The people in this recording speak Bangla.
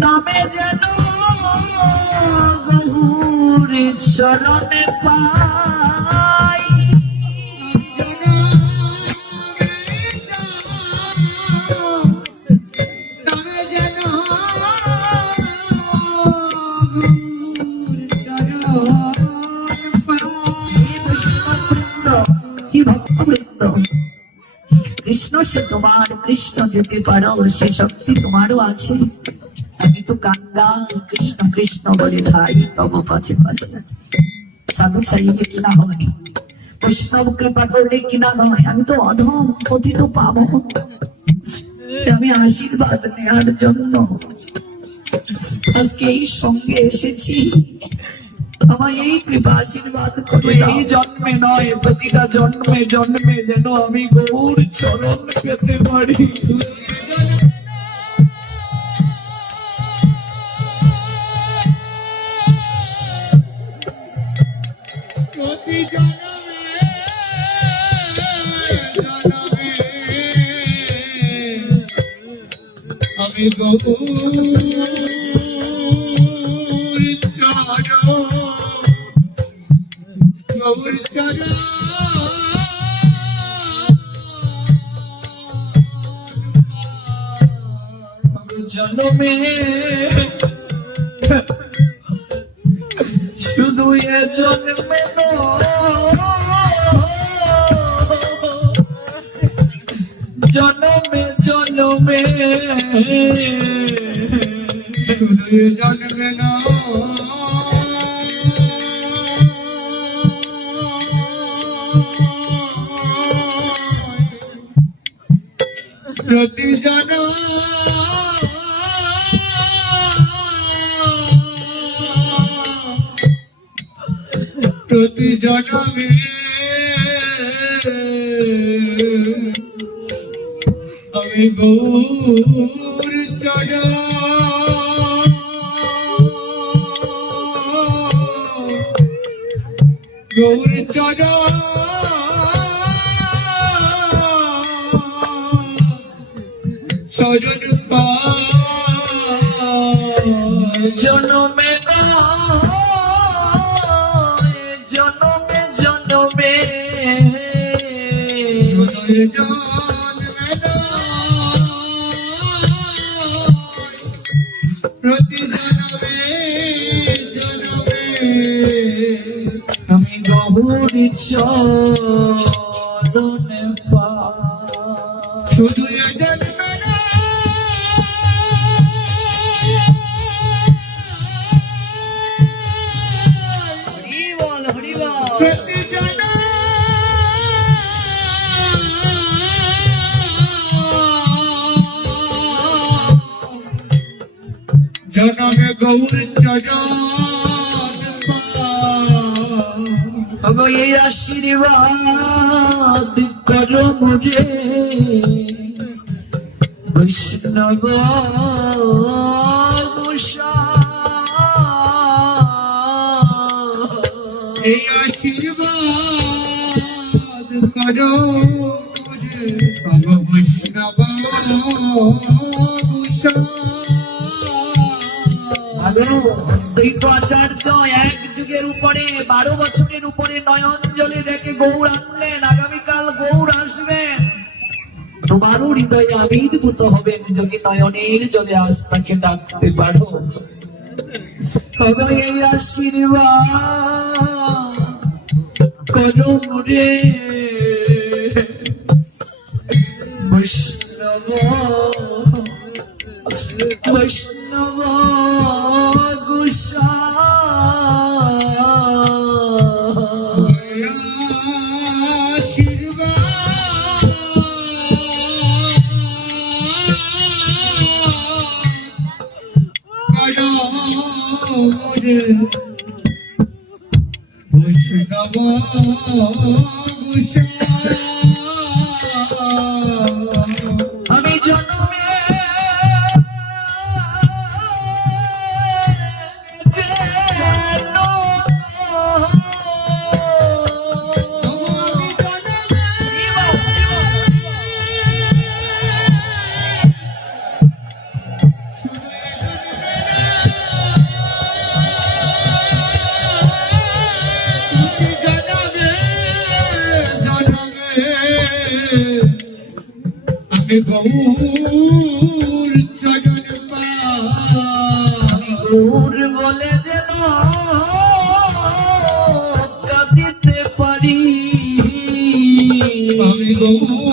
নামে যেন গৌর চরণে পাই নামে যেন কি ভক্তবৃন্দ কৃষ্ণ সে তোমার কৃষ্ণ যেতে পারো সে শক্তি তোমারও আছে আমি তো কাঙ্গাল কৃষ্ণ কৃষ্ণ বলে ভাই তব পাছে পাছে সাধু চাইলে কিনা হয় বৈষ্ণব কৃপা করলে কিনা হয় আমি তো অধম পতিত পাবো আমি আশীর্বাদ নেওয়ার জন্য আজকে এই সঙ্গে এসেছি আমায় এই কৃপা আশীর্বাদ করে এই জন্মে নয় প্রতিটা জন্মে জন্মে যেন আমি গৌর চরণ পেতে পারি প্রতি জন্মে আমি গৌর জন্মে শুধু এ জন্মে জন্মে জন্মে শুধু জন্মে না প্রতি জন্ম প্রতি জন্মে আমি গৌর চরণ গৌর চরণ চরণ পাই জন্মে জন্মে জন্মে প্রতি জন্মে জন্মে আমি গৌর চরণে পাই শুধু জন্মে না প্রতি জনমে গৌর চরণ এই আশীর্বাদ করো মুঝে বৈষ্ণব এই আশীর্বাদ করো বৈষ্ণব দ্বৈতাচার্য এক যুগের উপরে 12 বছরের উপরে নয়ন জলে দেখে গৌর আনলেন আগামীকাল গৌর আসবেন তোমারও হৃদয়ে আবির্ভূত হবেন যদি নয়নের জলে আস্থাকে ডাকতে পারো এই আশীর্বাদ করো রে বৈষ্ণব বৈষ্ণব বৈষ্ণব আমি জন্মে যেন আমি গৌর চরণ পাই গৌর বলে যেন কাঁদিতে পারি আমি গৌর